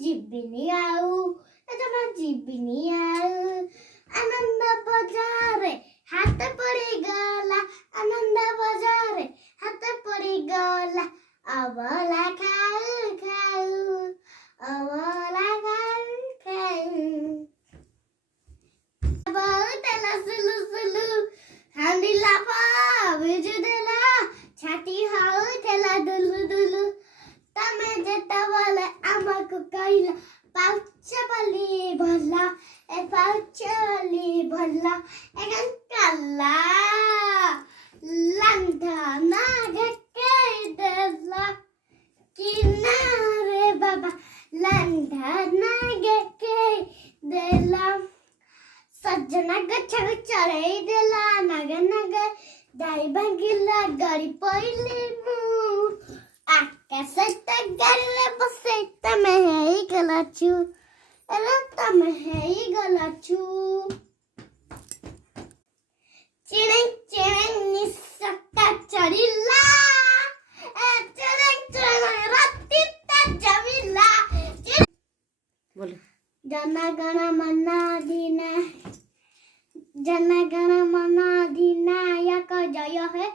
ଯିବିନି ଆଉ ଜମା ଯିବିନି ଆଉ ଆନନ୍ଦ ବଜାରରେ ହାତ ପଡ଼ିଗଲା ଆନନ୍ଦ ବଜାରରେ ହାତ ପଡ଼ିଗଲା ଅବଲା ଖାଉ ଖାଉ ଅବଲା ଖାଉ ଖାଉ ବହୁତଲା ସୁଲୁ ସୁଲୁ ହାଣ୍ଡିଲା ବିଜୁ ଦେଲା ଛାତି ହଉଥିଲା ଦୁଲୁ ଦୁଲୁ ତମେ ଯେତେବେଳେ ଆମକୁ କହିଲ ପାଉଛ ବୋଲି ଭଲ ଏ ପାଉଛ ବୋଲି ଭଲ ଏ କାଲା ଲଣ୍ଠନ ଢକେଇ ଦେଲା କିନାରେ ବାବା ଲଣ୍ଠନ ଢକେଇ ଦେଲା ସଜନା ଗଛକୁ ଚଢ଼େଇ ଦେଲା ନଗ ନଗ ଡାଳି ଭାଙ୍ଗିଲା ଗଳି ପଇଲି ମୁଁ ଆକାଶ ଗାଡ଼ିରେ ବସେଇ ତମେ ହେଇଗଲା ଚୁ ଏରେ ତମେ ହେଇଗଲା ଚୁ ଚିଣେଇ ଚିଣେଇ ନିଶଟା ଚଢ଼ିଲା ଚିଣେଇ ଚିଣେଇ ରାତିଟା ଜମିଲା बोलो ଜନଗଣ ମନ ଅଧିନା जनगण मन अधिनायक जय हे